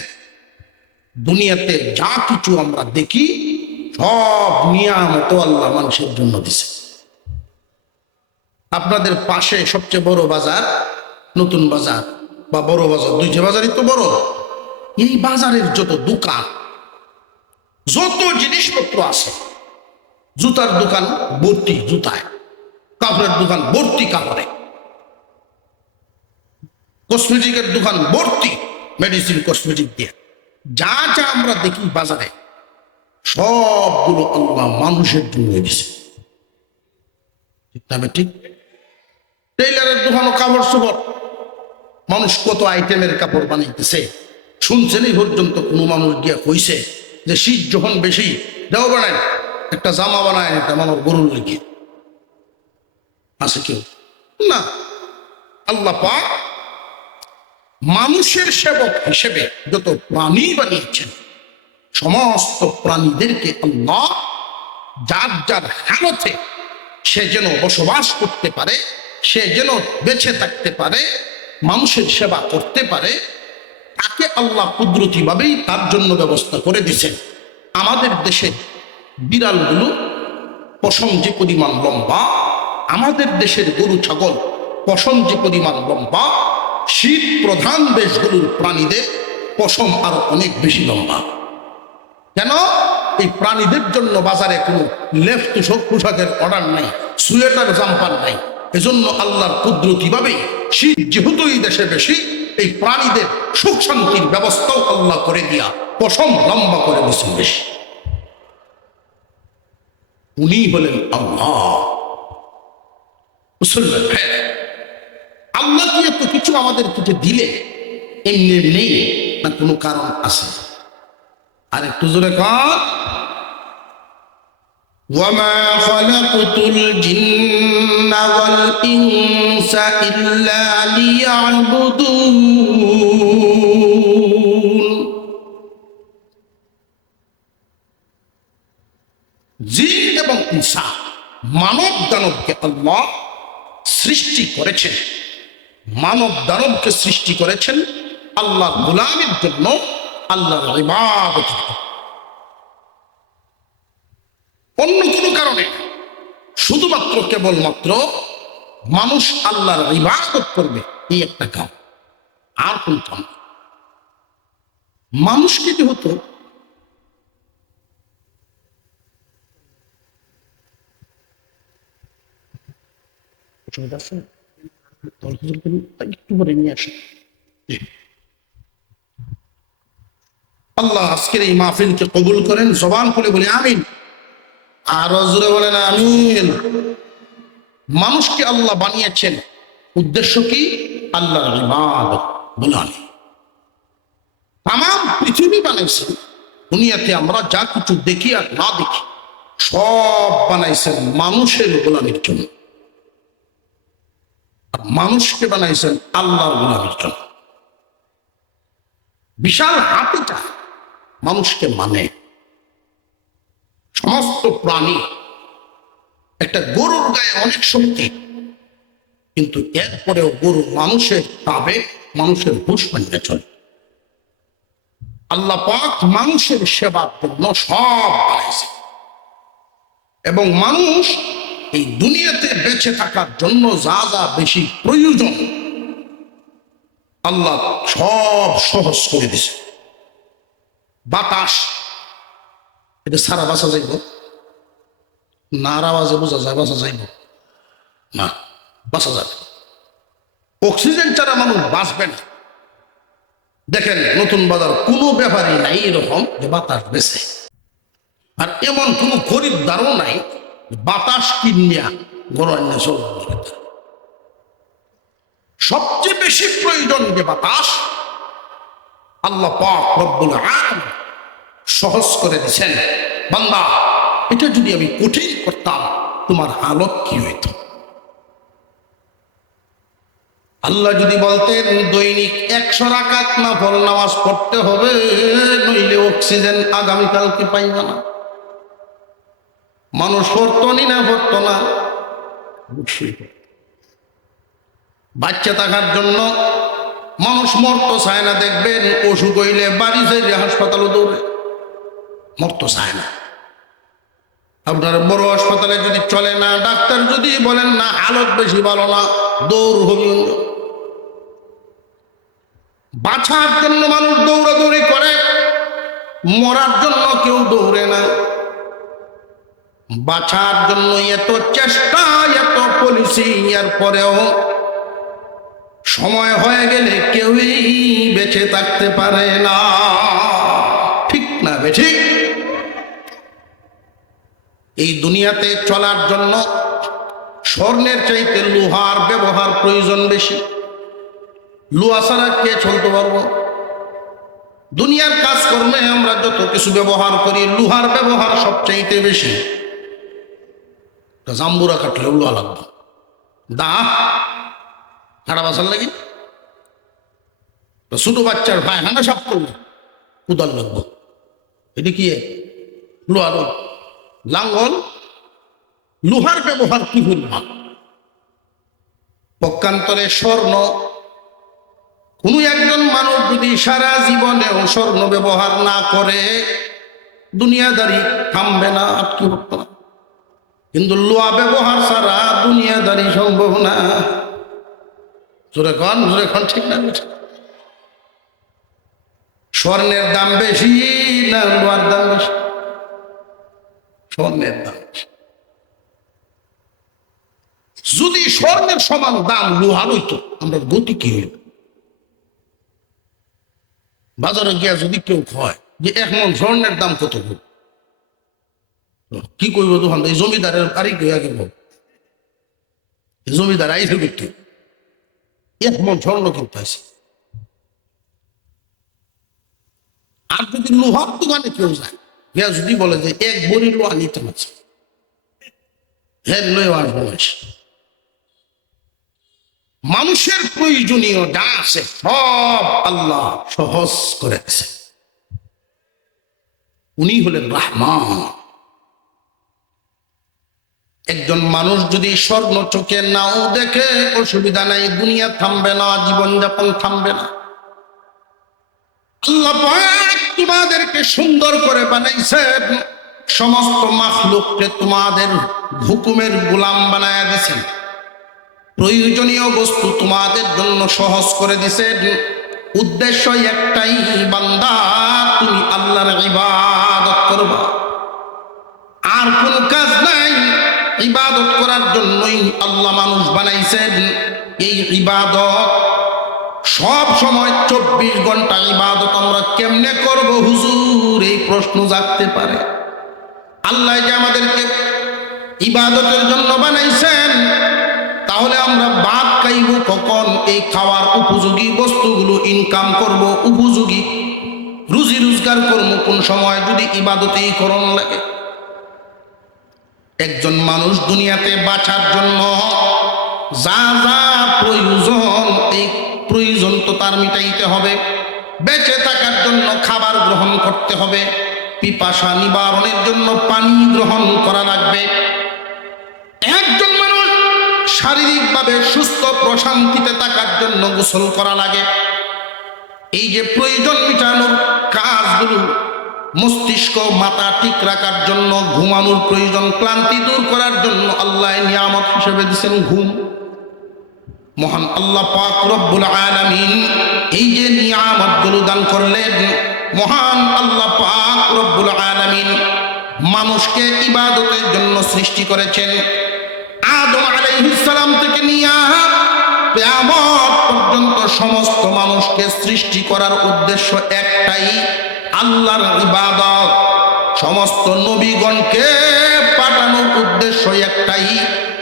দুনিয়াতে যা কিছু আমরা দেখি সব নিয়ামত আল্লাহ মানুষের জন্য দিছে। আপনাদের পাশে সবচেয়ে বড় বাজার নতুন বাজার বা বড় বাজার, দুইটা বাজারই তো বড়। এই বাজারের যত দোকান, যত জিনিসপত্র আছে, জুতার দোকান ভর্তি জুতায়, কাপড়ের দোকান ভর্তি কাপড়ে, কসমেটিকের দোকান ভর্তি মেডিসিন কসমেটিক দিয়ে, যা যা আমরা দেখি বাজারে সবগুলো আল্লাহ মানুষের জন্য দিছে। ঠিক না ঠিক? টেইলারের দোকানও কাপড় চোপড়, মানুষ কত আইটেমের কাপড় বানাইতেছে। শুনছেন এই পর্যন্ত কোনো মানুষ গিয়া কইছে যে শীত যখন বেশি দেও বানায় একটা জামা বানায়, একটা মানুষ গরুর লিখে আছে কেউ? না। আল্লাহ পাক মানুষের সেবক হিসেবে যত প্রাণী বানিয়েছেন, সমস্ত প্রাণীদেরকে আল্লাহ যার যার হালতে সে যেন বসবাস করতে পারে, সে যেন বেঁচে থাকতে পারে, মানুষের সেবা করতে পারে, তাকে আল্লাহ কুদরতি ভাবেই তার জন্য ব্যবস্থা করে দিয়েছেন। আমাদের দেশে বিড়ালগুলো পশম যে পরিমাণ লম্বা, আমাদের দেশের গরু ছাগল পশম যে পরিমাণ লম্বা, শীত প্রধান দেশগুলোর প্রাণীদের পশম আরো অনেক বেশি লম্বা। কেন? এই প্রাণীদের জন্য বাজারে কোনো লেফ তুষক পোশাকের অর্ডার নাই, সোয়েটার জাম্পার নাই। এজন্য আল্লাহর কুদরতি ভাবে শীত যেহেতু এই দেশে বেশি, এই প্রাণীদের সুখ শান্তির ব্যবস্থাও আল্লাহ করে দিয়া পশম লম্বা করে দিয়েছেন বেশি। উনি হলেন আল্লাহ। মুসলমান ভাই, আল্লাহ কি এত কিছু আমাদের কিছু দিলে এমনি নেই না, কোনো কারণ আছে? আর একটু জোরে কর, ওয়ামা খালাকতুল জিন্না ওয়াল ইনসা ইল্লা লিয়াবুদুন। জিন এবং ইনসান মানব দানবকে আল্লাহ সৃষ্টি করেছেন। মানব দানবকে সৃষ্টি করেছেন আল্লাহর গোলামীর জন্য, আল্লাহর ইবাদতের জন্য, অন্য কোনো কারণে। শুধুমাত্র কেবলমাত্র মানুষ আল্লাহর ইবাদত করবে এই একটা কাম, আর কোন কাম। মানুষকে কি হতো একটু পরে নিয়ে আসে। আল্লাহ আজকের এই মাহফিলকে কবুল করেন, জবান খুলে বলি আমিন, আরো জোরে বলেন আমিন। মানুষকে আল্লাহ বানিয়েছেন, উদ্দেশ্য কি? আল্লাহর ইবাদত গোলামি। তামাম পৃথিবী বানাইছেন, দুনিয়াতে আমরা যা কিছু দেখি আর না দেখি সব বানাইছেন মানুষের গোলামির জন্য, আর মানুষকে বানাইছেন আল্লাহর গোলামির জন্য। বিশাল হাতিটা মানুষকে মানে, সমস্ত প্রাণী। একটা গরুর গায়ে অনেক শক্তি, কিন্তু এরপরেও গরু মানুষের তাবে, মানুষের হুঁশ মানিয়ে চলে। আল্লাহ পাক মানুষের সেবার জন্য সব বানাইছে, এবং মানুষ এই দুনিয়াতে বেঁচে থাকার জন্য যা যা বেশি প্রয়োজন আল্লাহ সব সহজ করে দিছে। বাতাস, এটা সারা বাসা যাইব না? আওয়াজে বোঝা যায় বাসা যাইব না? বাসা যাবে। অক্সিজেন ছাড়া মানুষ বাঁচবে না। দেখেন নতুন বাজার কোনো ব্যাপারই নাই এরকম যে বাতাস বেছে, আর এমন কোনো খরিদ্দারও নাই বাতাস কিনিয়া গরম চলবে। সবচেয়ে বেশি প্রয়োজন যে বাতাস, আল্লাহ পাক রব্বুল আলামিন সহজ করে দিয়েছেন। বান্দা, এটা যদি আমি কঠিন করতাম তোমার হালত কি হইত? আল্লাহ যদি বলতেন দৈনিক 100 রাকাত নফল নামাজ পড়তে হবে, নইলে অক্সিজেন আগামীকালকে পাইবা না, মানুষ পড়তনি না পড়তো না? বাচ্চা থাকার জন্য মানুষ মরতো চায় না। দেখবেন অসুখ হইলে বাড়ি যাইলে হাসপাতালে দৌড়ে, মরতো চায় না। আপনার বড় হাসপাতালে যদি চলে না, ডাক্তার যদি বলেন না হালত বেশি ভালো না, দৌড় হবি। বাঁচার জন্য মানুষ দৌড়াদৌড়ি করে, মরার জন্য কেউ দৌড়ে না। বাঁচার জন্য এত চেষ্টা, এত পলিসি, এর পরেও সময় হয়ে গেলে কেউই বেঁচে থাকতে পারে না। ঠিক না বেঠি? এই দুনিয়াতে চলার জন্য স্বর্ণের চাইতে লোহার ব্যবহার প্রয়োজন বেশি। লোহা ছাড়া কে চলতে পারবো? দুনিয়ার কাজকর্মে আমরা যত কিছু ব্যবহার করি, লোহার ব্যবহার সবচাইতে বেশি। জাম্বুরা কাটলে লোহা লাগবে, দা হাড়া বাসার লাগে। ছোট বাচ্চার পায়খানা সাফ করলে কোদাল লাগবো, এটা কি লোহার লাঙ্গল। লোহার ব্যবহার কি হইল না? পক্ষান্তরে স্বর্ণ, কোন একজন মানুষ যদি সারা জীবনেও স্বর্ণ ব্যবহার না করে, দুনিয়াদারি থামবে না, আটকে পড়তো না। কিন্তু লোহা ব্যবহার ছাড়া দুনিয়াদারি সম্ভব না। জোরে খন ঠিক না? স্বর্ণের দাম বেশি না লোহার দাম বেশি? স্বর্ণের দাম বেশি। যদি স্বর্ণের সমান দাম লোহার হইতো, আমরা গতি কি হইল? বাজারে গিয়া যদি কেউ কয় যে 1 মণ স্বর্ণের দাম কত, কি কইব তখন? এই জমিদারের বাড়ি গিয়া গেব, জমিদার আইসে করতে 1 মণ স্বর্ণ কিনতে আসে। আর যদি লোহার দোকানে কেউ যায়, গিয়া যদি বলে যে 1 ভরি লোহা নিতে পারছে, হ্যাঁ লয়ে আসবো। মানুষের প্রয়োজনীয় যা আছে সব আল্লাহ সহজ করে দিয়েছে। উনি হলেন রহমান। একজন মানুষ যদি স্বর্ণ চোখে নাও দেখে অসুবিধা নাই, দুনিয়া থামবে না, জীবনযাপন থামবে না। আল্লাহ পাক তোমাদেরকে সুন্দর করে বানাইছেন, সমস্ত মাখলুককে তোমাদের হুকুমের গোলাম বানায়া দিয়েছেন, প্রয়োজনীয় বস্তু তোমাদের জন্য সহজ করে দিয়েছেন। উদ্দেশ্য একটাই, বান্দা তুমি আল্লাহর ইবাদত করবা, আর কোনো কাজ নাই। ইবাদত করার জন্যই আল্লাহ মানুষ বানাইছেন। এই ইবাদত সব সময় 24 ঘন্টা ইবাদত আমরা কেমনে করব হুজুর, এই প্রশ্ন জাগতে পারে। আল্লাহ যে আমাদেরকে ইবাদতের জন্য বানাইছেন, তাহলে আমরা ভাত খাইব কখন? এই খাওয়ার উপযোগী বস্তুগুলো ইনকাম করব, উপযোগী রুজি রোজগার করব কোন সময়? যদি ইবাদতেই করণ লাগে। একজন মানুষ দুনিয়াতে বাঁচার জন্য যা যা প্রয়োজন, এই প্রয়োজন তো তার মিটাইতে হবে। বেঁচে থাকার জন্য খাবার গ্রহণ করতে হবে, পিপাসা নিবারণের জন্য পানি গ্রহণ করা লাগবে। একজন মানুষ শারীরিকভাবে সুস্থ প্রশান্তিতে থাকার জন্য গোসল করা লাগে। এই যে প্রয়োজন মিটানোর কাজগুলো, মস্তিষ্ক মাথা ঠিক রাখার জন্য ঘুমানোর প্রয়োজন, ক্লান্তি দূর করার জন্য আল্লাহ নিয়ামত হিসেবে দিয়েছেন ঘুম। মহান আল্লাহ পাক রব্বুল আলামিন এই যে নিয়ামতগুলো দান করলেন, মহান আল্লাহ পাক রব্বুল আলামিন মানুষকে ইবাদতের জন্য সৃষ্টি করেছেন। আদম আলাইহিস সালাম থেকে নিয়ে কিয়ামত পর্যন্ত সমস্ত মানুষকে সৃষ্টি করার উদ্দেশ্য একটাই, আল্লাহর ইবাদত। সমস্ত নবীগণকে পাঠানোর উদ্দেশ্য একটাই,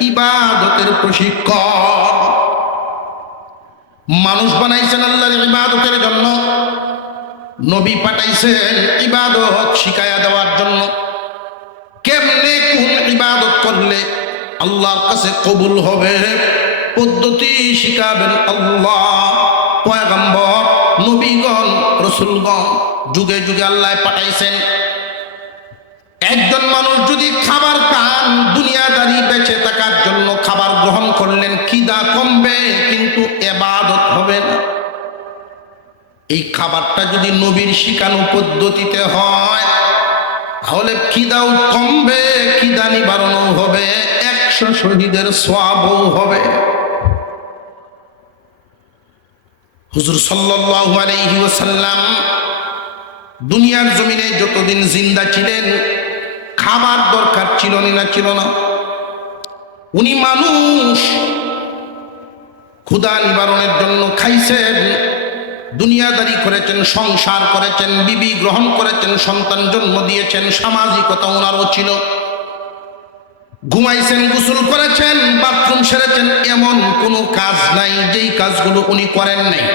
ইবাদতের প্রশিক্ষণ। মানুষ বানাইছেন আল্লাহর ইবাদতের জন্য, নবী পাঠাইছেন ইবাদত শিখায়া দেওয়ার জন্য। কেমনে কোন ইবাদত করলে আল্লাহর কাছে কবুল হবে, পদ্ধতি শিখাবেন আল্লাহ। পয়গম্বর, নবীগণ, রাসূলগণ যুগে যুগে আল্লাহ পাঠাইছেন। একজন মানুষ যদি খাবার খান, দুনিয়াদারি বেঁচে থাকার জন্য খাবার গ্রহণ করলেন, খিদা কমবে কিন্তু ইবাদত হবে না। এই খাবারটা যদি নবীর শিখানো পদ্ধতিতে হয়, তাহলে খিদাও কমবে, খিদা নিবারণও হবে, 100 শহীদের সওয়াবও হবে। হুজুর সাল্লাল্লাহু আলাইহি ওয়াসাল্লাম দুনিয়ার জমিনে যতদিন জিন্দা ছিলেন, খাবার দরকার ছিল না ছিল না। উনি মানুষ ক্ষুধা নিবারণের জন্য খাইছেন, দুনিয়াদারি করেছেন, সংসার করেছেন, বিবি গ্রহণ করেছেন, সন্তান জন্ম দিয়েছেন, সামাজিকতা ওনারও ছিল। ঘুমাইছেন, গোসল করেছেন, বাথরুম সেরেছেন, এমন কোনো কাজ নাই যেই কাজগুলো উনি করেন নাই।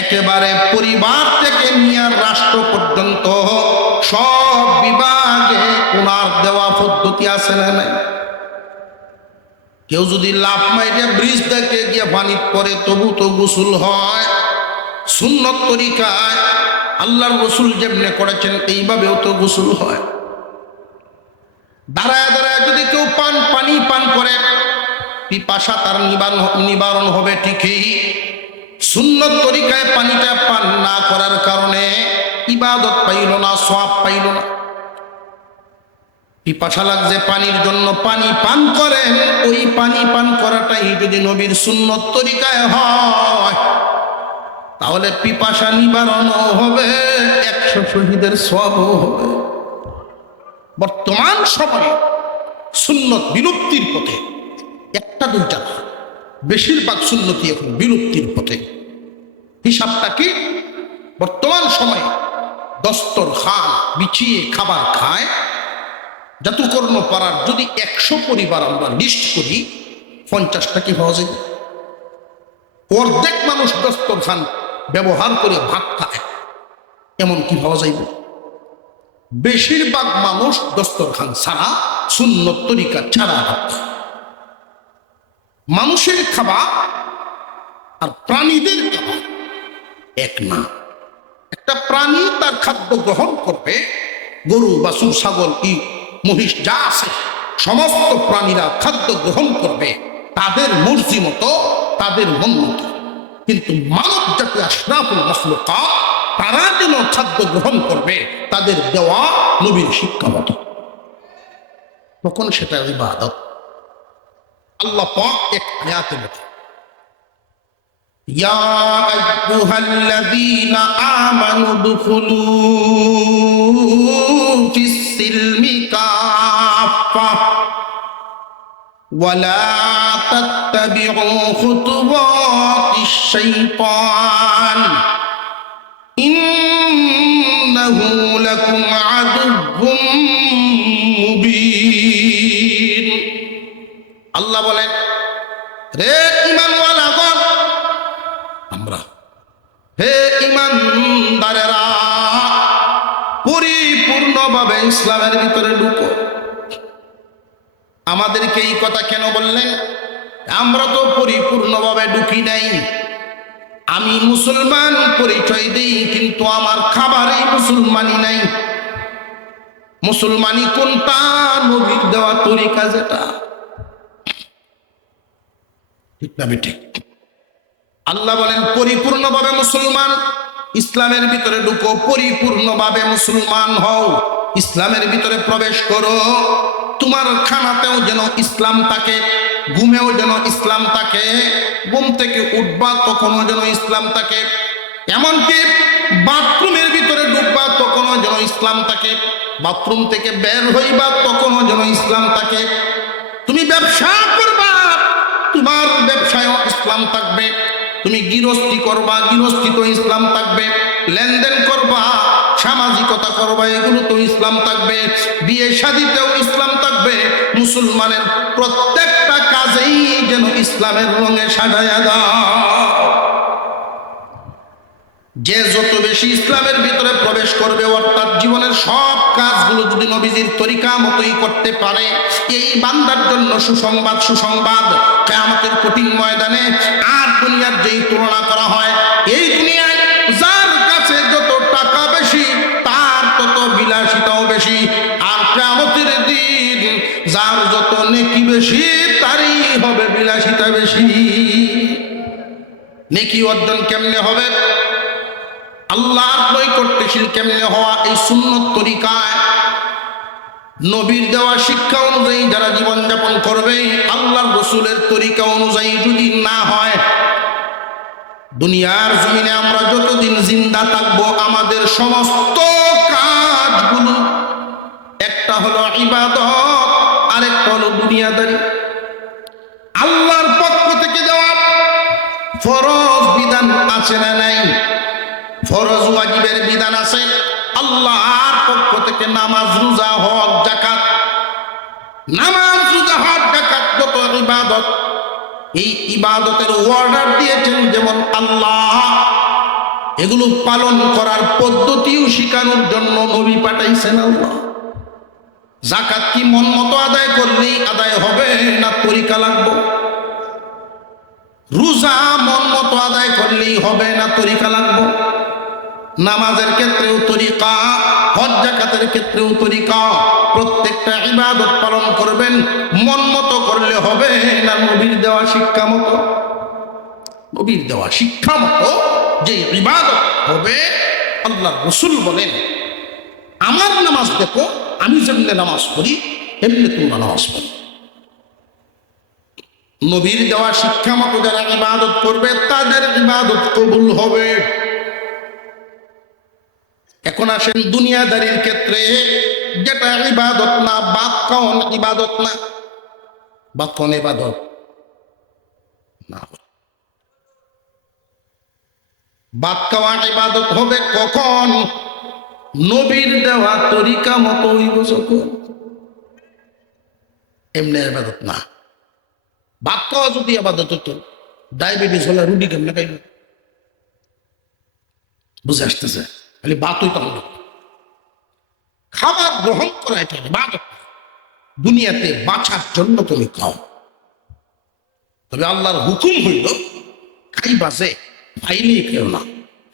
একেবারে পরিবার থেকে নিয়ে রাষ্ট্র পর্যন্ত সব বিভাগে ওনার দেওয়া পদ্ধতি আছে না নাই? কেউ যদি লাফ মাইরে ব্রিজ থেকে গিয়ে পানিত পড়ে, তবু তো গোসল হয় সুন্নত তরিকায়। আল্লাহর রাসূল যেমনে করেছেন এইভাবেও তো গোসল হয়। দাঁড়ায় দাঁড়ায় যদি কেউ পানি পান করে, পিপাসা তার নিবারণ হবে ঠিকই। সুন্নত তরিকায় পানিটা পান না করার কারণে ইবাদত পাইল না, সওয়াব পাইল না। পিপাসা লাগছে পানির জন্য পানি পান করেন, ওই পানি পান করাটাই যদি নবীর সুন্নত তরিকায় হয়, তাহলে পিপাসা নিবারণও হবে, 100 শহীদের সওয়াবও হবে। বর্তমান সময়ে সুন্নত বিলুপ্তির পথে, একটা দুইটা না, বেশিরভাগ সুন্নতি এখন বিলুপ্তির পথে। হিসাবটা কি? বর্তমান সময়ে দস্তরখান বিছিয়ে খাবার খায় জাতুকর্ম পাড়ার যদি 100 পরিবার আমরা লিস্ট করি, 50টা কি পাওয়া যায়? অর্ধেক মানুষ দস্তরখান ব্যবহার করে ভাত খায়, এমন কি পাওয়া যাইব? বেশিরভাগ মানুষ দস্তরখান ছাড়া, সুন্নত তরিকা ছাড়া ভাত খায়। মানুষের খাবার আর প্রাণীদের খাবার এক না। একটা প্রাণী তার খাদ্য গ্রহণ করবে, গরু বাছুর ছাগল কি মহিষ যা আছে সমস্ত প্রাণীরা খাদ্য গ্রহণ করবে তাদের মর্জি মতো, তাদের মন মতো। কিন্তু মানব জাতি আশরাফুল মাখলুকাত তারা যেন খাদ্য গ্রহণ করবে তাদের দেওয়া নবীর শিক্ষা মতো, তখন সেটা ইবাদত। আল্লাহ পাক এক আয়াতে বলেন, ইয়া আইয়ুহাল্লাযীনা আমানু দুখুলু ফিস সিলমি কাফা ওয়া লা তাত্তাবিউ খুতুওয়াতিশ শাইতান ইন্নাহু লাকুম আদুউম মুবিন। আল্লাহ বলেন, রে ঈমানওয়ালাগণ, আমরা হে ঈমানদারেরা পরিপূর্ণভাবে ইসলামের ভিতরে ঢুকো। আমাদেরকে এই কথা কেন বললেন? আমরা তো পরিপূর্ণভাবে ঢুকি নাই। আমি মুসলমান পরিচয় দিই, কিন্তু আমার খাবারে মুসলমানি নাই। মুসলমানি কোনটা? নবীর দেওয়া তরিকা যেটা, ঠিক না ঠিক? আল্লাহ বলেন পরিপূর্ণভাবে মুসলমান, ইসলামের ভিতরে ঢুকো, পরিপূর্ণভাবে মুসলমান হও, ইসলামের ভিতরে প্রবেশ করো। তোমার খানাতেও যেন ইসলাম থাকে, ঘুমেও যেন ইসলাম থাকে, ঘুম থেকে উঠবা তখনও যেন ইসলাম থাকে, এমনকি বাথরুমের ভিতরে ঢুকবা তখনও যেন ইসলাম থাকে, বাথরুম থেকে বের হইবা তখনও যেন ইসলাম থাকে। তুমি ব্যবসা করবা, তোমার ব্যবসায়ও ইসলাম থাকবে। তুমি গৃহস্থী করবা, গৃহস্থিত ইসলাম থাকবে। লেনদেন করবা, সামাজিকতা করবা, এগুলো তো ইসলাম থাকবে। বিয়ে শাদীতেও ইসলাম থাকবে। মুসলমানের প্রত্যেকটা কাজেই যেন ইসলামের রঙে সাজায়া দাও। যে যত বেশি ইসলামের ভিতরে প্রবেশ করবে, অর্থাৎ জীবনের সব কাজগুলো যদি নবীজির তরিকা মতোই করতে পারে, এই বান্দার জন্য সুসংবাদ, সুসংবাদ কিয়ামতের কঠিন ময়দানে। আর দুনিয়ার যেই তুলনা করা হয়, এই দুনিয়ায় যার কাছে যত টাকা বেশি তার তত বিলাসিতাও বেশি, আর কিয়ামতের দিন যার যত নেকি বেশি তারই হবে বিলাসিতা বেশি। নেকি অর্জন কেমনে হবে? আল্লাহর নৈকট্যশীল কেমনে হওয়া? এই সুন্নত তরিকায় নবীর দেওয়া শিক্ষা অনুযায়ী যারা জীবনযাপন করবে, আল্লাহর রসুলের তরিকা অনুযায়ী যদি না হয়, দুনিয়ার জমিনে আমরা যতদিন জিন্দা থাকবো আমাদের সমস্ত কাজগুলো, একটা হলো ইবাদত, আরেকটা হলো দুনিয়াদারি। আল্লাহর পক্ষ থেকে দেওয়া ফরজ বিধান আছে না নাই? ফরজ ওয়াজিবের বিধান আছে। আল্লাহর পক্ষ থেকে নামাজ, রোজা, হজ, যাকাত, নামাজ, রোজা, হজ, যাকাত যত ইবাদত, এই ইবাদতের অর্ডার দিয়েছেন যেমন আল্লাহ, এগুলো পালন করার পদ্ধতিও শিখানোর জন্য নবী পাঠাইছেন আল্লাহ। যাকাত কি মন মতো আদায় করলেই আদায় হবে, না তরিকা লাগবে? রোজা মন মতো আদায় করলেই হবে, না তরিকা লাগবে? নামাজের ক্ষেত্রেও তরিকা, হজ যাকাতের ক্ষেত্রেও তরিকা। প্রত্যেকটা ইবাদত পালন করবেন মন মতো করলে হবে, না নবীর দেওয়া শিক্ষা মতো? নবীর দেওয়া শিক্ষা মতো যে ইবাদত হবে, আল্লাহ রাসূল বলেন, আমার নামাজ দেখো, আমি যেমনি নামাজ পড়ি এমনি তোমরা নামাজ পড়ো। নবীর দেওয়া শিক্ষা মতো যারা ইবাদত করবে তাদের ইবাদত কবুল হবে। এখন আসেন দুনিয়াদারির ক্ষেত্রে, যেটা ইবাদত না, ভাত খাওয়ান ইবাদত না? ভাত খাওয়ান ইবাদত না। ভাত খাওয়া ইবাদত হবে কখন? নবীর দেওয়া তরিকা মতো হইব যখন। এমনি ইবাদত না। ভাত খাওয়া যদি ইবাদত হতো, ডায়াবেটিস হলে রুটি কেমনে খাইব? বুঝে আসতেছে? খালি ভাতই তো হলো। খাবার গ্রহণ করা এটা ইবাদত। দুনিয়াতে বাঁচার জন্য তুমি খাও, তবে আল্লাহর হুকুম হইল খাইবা যে ফাইলেই খেও না,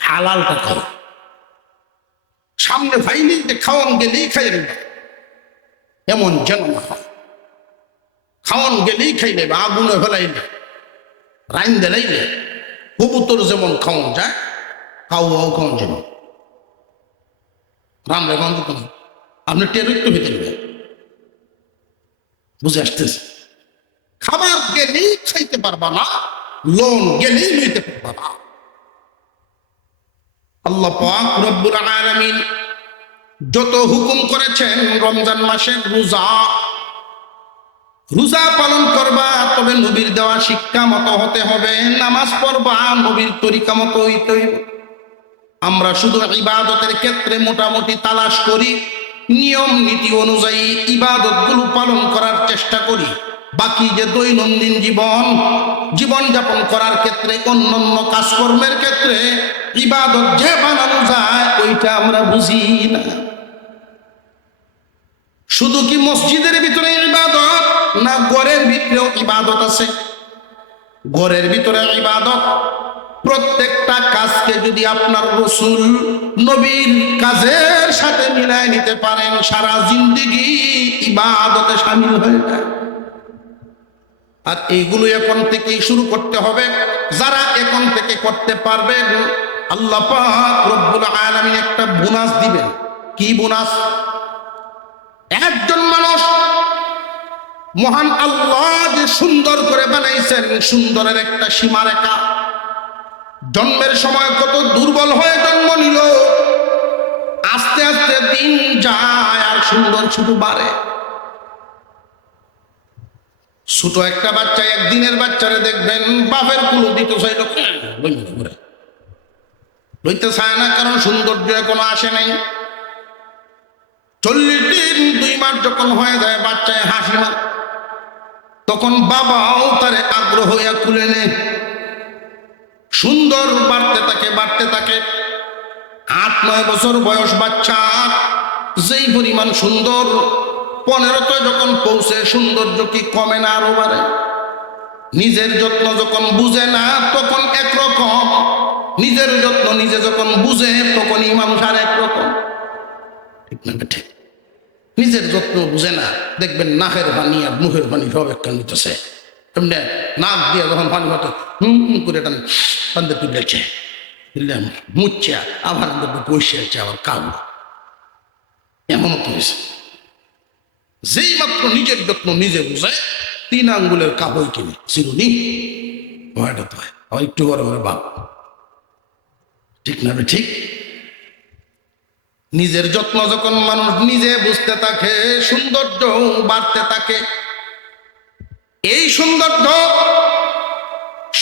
হালালটা খাও। সামনে ফাইলেই খাওয়ান গেলেই খাই না, এমন যেন না হয়। খাওয়ান গেলেই খাই নেবে, আগুনে ফেলাইলে, রাইন দিলাইলে, কবুতর যেমন খাওয়ান যায়, খাওয়াও খাওয়ান যেমন রাম রেখান যেত না। আপনি টের একটু ভিতরে বুঝে আসতেছে। খাবার গেলেই খাইতে পারবা না, লোন গেলেই লইতে পারবা না। আল্লাহ পাক রব্বুল আলামিন যত হুকুম করেছেন, রমজান মাসের রোজা, রোজা পালন করবা, তবে নবীর দেওয়া শিক্ষা মতো হতে হবে। নামাজ পড়বা, নবীর তরিকা মতো হইতে হইবে। আমরা শুধু ইবাদতের ক্ষেত্রে মোটামুটি তালাশ করি, নিয়ম নীতি অনুযায়ী ইবাদতগুলো পালন করার চেষ্টা করি। বাকি যে দৈনন্দিন জীবন যাপন করার ক্ষেত্রে, অন্যান্য কাজকর্মের ক্ষেত্রে ইবাদত যে বানানো যায় ওইটা আমরা বুঝি না। শুধু কি মসজিদের ভিতরে ইবাদত, না ঘরের ভিতরেও ইবাদত আছে? ঘরের ভিতরে ইবাদত, প্রত্যেকটা কাজকে যদি আপনার রাসূল নবীর কাজের সাথে মিলায় নিতে পারেন, সারা জিন্দেগি ইবাদতে শামিল হয়ে যায়। আর এইগুলো এখন থেকেই শুরু করতে হবে। যারা এখন থেকে করতে পারবেন, আল্লাহ পাক রব্বুল আলামিন একটা বোনাস দিবেন। কি বোনাস? একজন মানুষ, মহান আল্লাহ যে সুন্দর করে বানাইছেন, সুন্দরের একটা সীমারেখা। জন্মের সময় কত দুর্বল হয়ে জন্ম নিল, আস্তে আস্তে দিন যায় আর সুন্দর শুধু বাড়ে। ছোট একটা বাচ্চা, একদিনের বাচ্চারে দেখবেন বাপের কুলো দিতে চাইল, লইতে চায় না, কারণ সৌন্দর্য এখনো আসে নাই। 40 দিন 2 মাস যখন হয়ে যায়, বাচ্চায় হাসি না, তখন বাবাও তারে আগ্রহ হইয়া খুলে নেয়। সুন্দর বাড়তে থাকে, বাড়তে থাকে। 8-9 বছর বয়স বাচ্চা, যেই পরিমাণ সুন্দর, 15তে যখন পৌঁছে, সৌন্দর্য কি কমে না আরো বাড়ে? নিজের যত্ন যখন বুঝে না তখন একরকম, নিজের যত্ন নিজে যখন বুঝে তখনই মানুষ আর একরকম। ঠিক না? ঠিক। নিজের যত্ন বুঝে না, দেখবেন নাকের পানি আর মুখের পানি সব একটা নিতেছে। এমনি নাক দিয়ে যখন পানি হতো করে টানতে তুলেছে, মুচ্ছে আবার বসে আছে, আবার কাঁদলো। এমনও তো হয়েছে। যেই মাত্র নিজের যত্ন নিজে বুঝে, 3 আঙ্গুলের কাবই কিনে চিরুনি ভয়টা তো হয়, আবার একটু বড় বড় বাপ। ঠিক না? ঠিক। নিজের যত্ন যখন মানুষ নিজে বুঝতে থাকে, সৌন্দর্য বাড়তে থাকে। এই সৌন্দর্য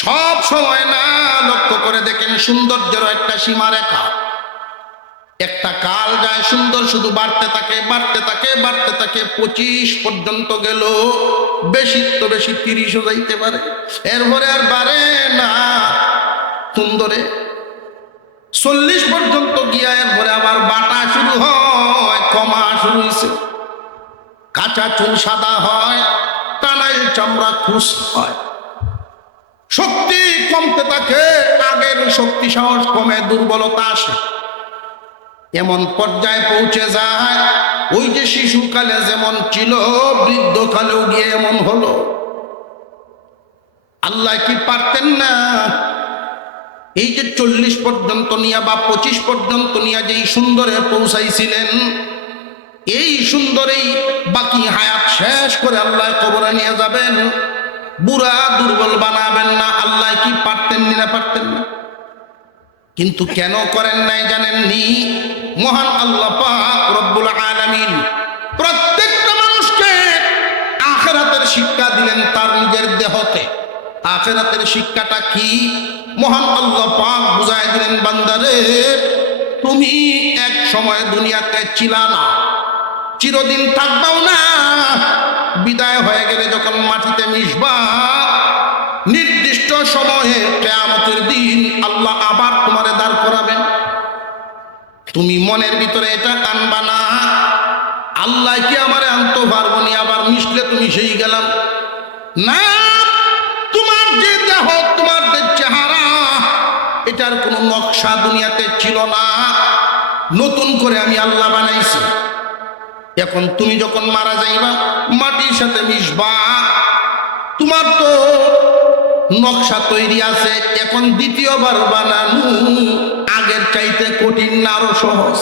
সব সময় না, লক্ষ্য করে দেখেন, সৌন্দর্যের একটা সীমারেখা, একটা কাল যায়, সুন্দর শুধু বাড়তে থাকে, বাড়তে থাকে, বাড়তে থাকে। 25 পর্যন্ত গেল, বেশি তো বেশি 30ও যাইতে পারে, এরপরে আর বাড়ে না সুন্দরে। 40 পর্যন্ত গিয়া এরপরে আবার বাটা শুরু হয়, কমা শুরু হয়েছে। কাঁচা চুল সাদা হয়, টানাইল চামড়া খুশ হয়। শক্তি কমতে থাকে, আগের শক্তি সাহস কমে, দুর্বলতা আসে। এমন পর্যায়ে পৌঁছে যায়, ওই যে শিশুকালে যেমন ছিল, বৃদ্ধকালেও গিয়ে এমন হলো। আল্লাহ কি পারতেন না এই যে 40 পর্যন্ত নিয়ে বা 25 পর্যন্ত নিয়ে যেই সুন্দরে পৌঁছাইছিলেন, এই সুন্দরেই বাকি হায়াত শেষ করে আল্লাহ কবরে নিয়ে যাবেন, বুড়া দুর্বল বানাবেন না? আল্লাহ কি পারতেন না? পারতেন না। কিন্তু কেন করেন নাই জানেননি? মহান আল্লাহ পাক রব্বুল আলামিন প্রত্যেকটা মানুষকে আখিরাতের শিক্ষা দিলেন তার নিজের দেহতে। আখিরাতের শিক্ষাটা কি? মহান আল্লাহ পাক বুঝাই দিলেন, বান্দারে, তুমি এক সময় দুনিয়াতে ছিলা না, চিরদিন থাকবাও না। বিদায় হয়ে গেলে যখন মাটিতে মিশবা, নির্দিষ্ট সময়ে কিয়ামতের দিন আল্লাহ আবার তোমারে দাঁড় করাবেন। তুমি মনের ভিতরে এটা টানবা না, আল্লাহ কি আমারে আনতে পারবো নি, আবার মিশলে তুমি সেই গেলাম না। তোমার যে দেহ, তোমার যে চেহারা, এটার কোনো নকশা দুনিয়াতে ছিল না, নতুন করে আমি আল্লাহ বানাইছি। এখন তুমি যখন মারা যাইবা, মাটির সাথে মিশবা, তোমার তো নকশা তৈরি আছে, এখন দ্বিতীয়বার বানানো আগের চাইতে কঠিন না আরো সহজ?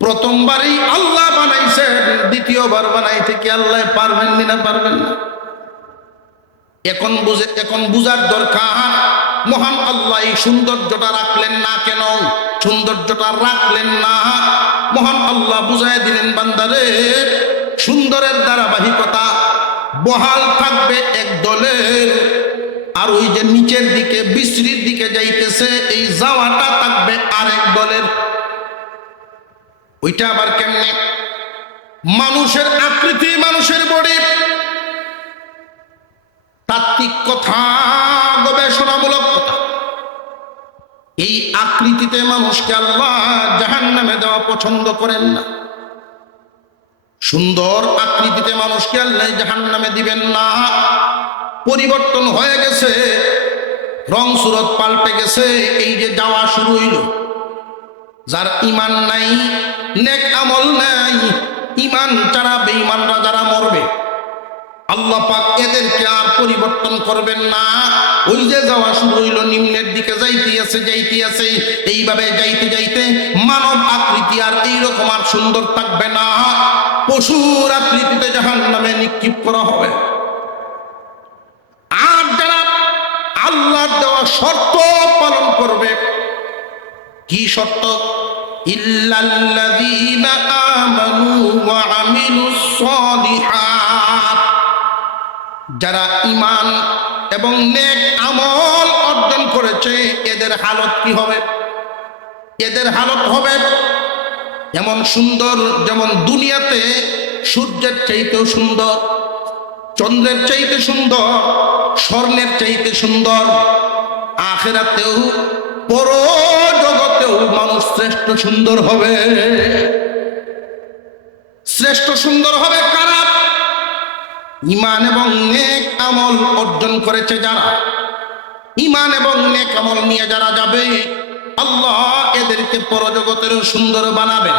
প্রথমবারই আল্লাহ বানাইছেন, দ্বিতীয়বার বানাইতে কি আল্লাহ পারবেন না? পারবেন না। এখন বুঝার দরকার, মহান আল্লাহ এই সৌন্দর্যটা রাখলেন না কেন? সৌন্দর্যটা রাখলেন না, মহান আল্লাহ বুঝাই দিলেন বান্দারে, সুন্দরের ধারাবাহিকতা বহাল থাকবে এক দলের, আর ওই যে নিচের দিকে বিশ্রীর দিকে যাইতেছে এই যাওয়াটা থাকবে আরেক দলের। ওইটা আবার কেমনে? মানুষের আকৃতি, মানুষের বডি, তাত্ত্বিক কথা, গবেষণামূলক কথা, এই আকৃতিতে মানুষকে আল্লাহ জাহান্নামে দেওয়া পছন্দ করেন না। সুন্দর আকৃতিতে মানুষকে আল্লাহ জাহান্নামে দিবেন না। পরিবর্তন হয়ে গেছে, রং সুরত পাল্টে গেছে, এই যে যাওয়া শুরু হইল। যার ইমান নাই, নেক আমল নাই, ইমান যারা বেঈমানরা যারা মরবে, আল্লাহ পাক এদেরকে আর পরিবর্তন করবেন না। ওই যে যাওয়া শুরু হইল, নিম্নের দিকে যাইতে এইভাবে যাইতে যাইতে মানব আকৃতি আর এইরকম আর সুন্দর থাকবে না, পশুর আকৃতিতে জাহান্নামে নিক্ষেপ করা হবে। আর যারা আল্লাহর দেওয়া শর্ত পালন করবে, কি শর্ত? ইল্লাল্লাযীনা আমানু ওয়া আমিলুস সালিহাত, যারা ঈমান এবং নেক আমল অর্জন করেছে, এদের হালত কি হবে? এদের হালত হবে এমন সুন্দর, যেমন দুনিয়াতে সূর্যের চাইতেও সুন্দর, চন্দ্রের চাইতে সুন্দর, স্বর্ণের চাইতে সুন্দর, আখিরাতেও পরজগতেও মানুষ শ্রেষ্ঠ সুন্দর হবে। শ্রেষ্ঠ সুন্দর হবে কারা? ঈমান এবং নেক আমল অর্জন করেছে যারা, ঈমান এবং নেক আমল নিয়ে যারা যাবে, আল্লাহ এদেরকে পরজগতেরও সুন্দর বানাবেন।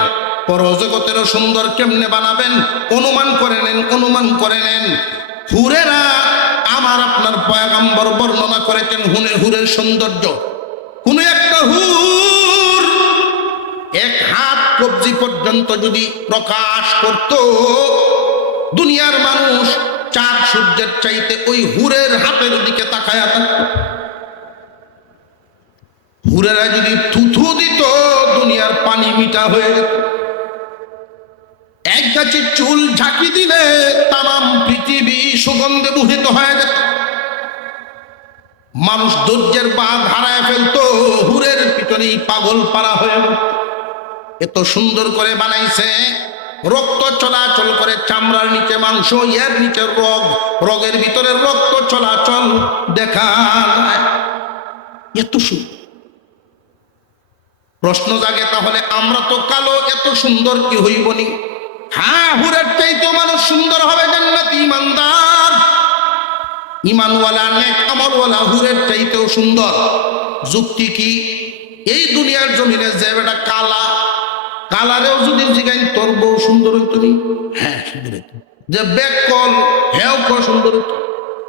পরজগতেরও সুন্দর কেমনে বানাবেন? অনুমান করে নেন। হুরেরা আমার আপনার পয়গম্বর বর্ণনা করেছেন হুরের সৌন্দর্য। কোন একটা হুর এক হাত কবজি পর্যন্ত যদি প্রকাশ করত, দুনিয়ার মানুষ চাঁদ সূর্যের চাইতে ওই হুরের হাতের দিকে তাকায়া থাকত। হুরেরা যদি থুথু দিত, দুনিয়ার পানি মিঠা হয়ে যেত। এক গাছি চুল ঝাঁকি দিলে তামাম পৃথিবী সুগন্ধে মোহিত হয়ে যেত। মানুষ ধৈর্যের বাঁধ হারায় ফেলতো, হুরের পিছনেই পাগল পারা হয়ে যেত। এত সুন্দর করে বানাইছে, রক্ত চলাচল করে, চামড়ার নিচে মাংস, এর নিচে রগ, রগের ভিতরে রক্ত চলাচল দেখা যায়। এত সুন্দর। প্রশ্ন জাগে, তাহলে আমরা তো কালো, এত সুন্দর কি হইবনি? হ্যাঁ, হুরের চাইতেও মানুষ সুন্দর হবে জান্নাতি ঈমানদার, ঈমানওয়ালা, নেক আমলওয়ালা হুরের চাইতেও সুন্দর। যুক্তি কি? এই দুনিয়ার জমিনে যে বেটা কালা, কালারেও যদি জিগাই তোর বউ সুন্দর হইতো নি? হ্যাঁ, সুন্দর হইতো। যে বেকল, হেও ক সুন্দর হইতো।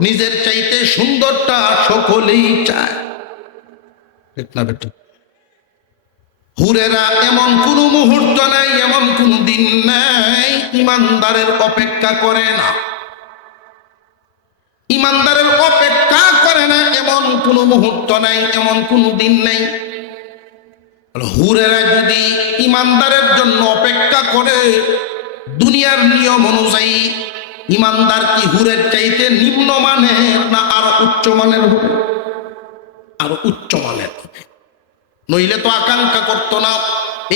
নিজের চাইতে সুন্দরটা সকলেই চায়, ঠিক না বেটা? হুরেরা এমন কোন মুহূর্ত নাই, এমন কোন দিন নাই ঈমানদারের অপেক্ষা করে না। ঈমানদারের অপেক্ষা করে না এমন কোন মুহূর্ত নাই, এমন কোন দিন নাই। হুরেরা যদি ঈমানদারের জন্য অপেক্ষা করে দুনিয়ার নিয়ম অনুযায়ী, ঈমানদার কি হুরের চাইতে নিম্নমানের না আরো উচ্চমানের হবে? আরো উচ্চমানের হবে। নইলে তো আকাঙ্ক্ষা করতো না।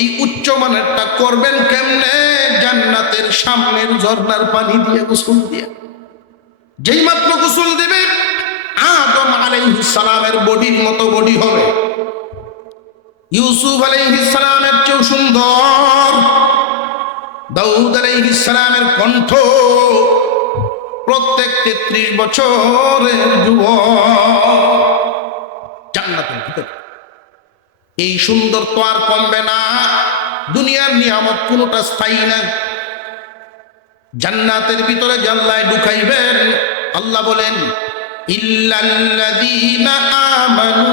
এই উচ্চমানেরটা করবেন কেমনে? জান্নাতের সামনের ঝর্ণার পানি দিয়ে, গোসল দিয়ে। যেই মাত্র গোসল দিবে, আদম আলাইহিস সালামের বডির মতো বডি হবে, ইউসুফ আলাইহিস সালামের চেয়েও সুন্দর, দাউদ আলাইহিস সালামের কণ্ঠ, প্রত্যেক 33 বছরের যুবক জান্নাতের ভিতরে। এই সুন্দর তো আর কমবে না। দুনিয়ার নিয়ামত কোনটা স্থায়ী না। জান্নাতের ভিতরে জাল্লায় ঢুকাইবেন। আল্লাহ বলেন ইল্লাল্লাযীনা আমানু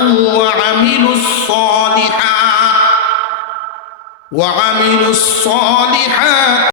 ওয়া আমিলুস সলিহাত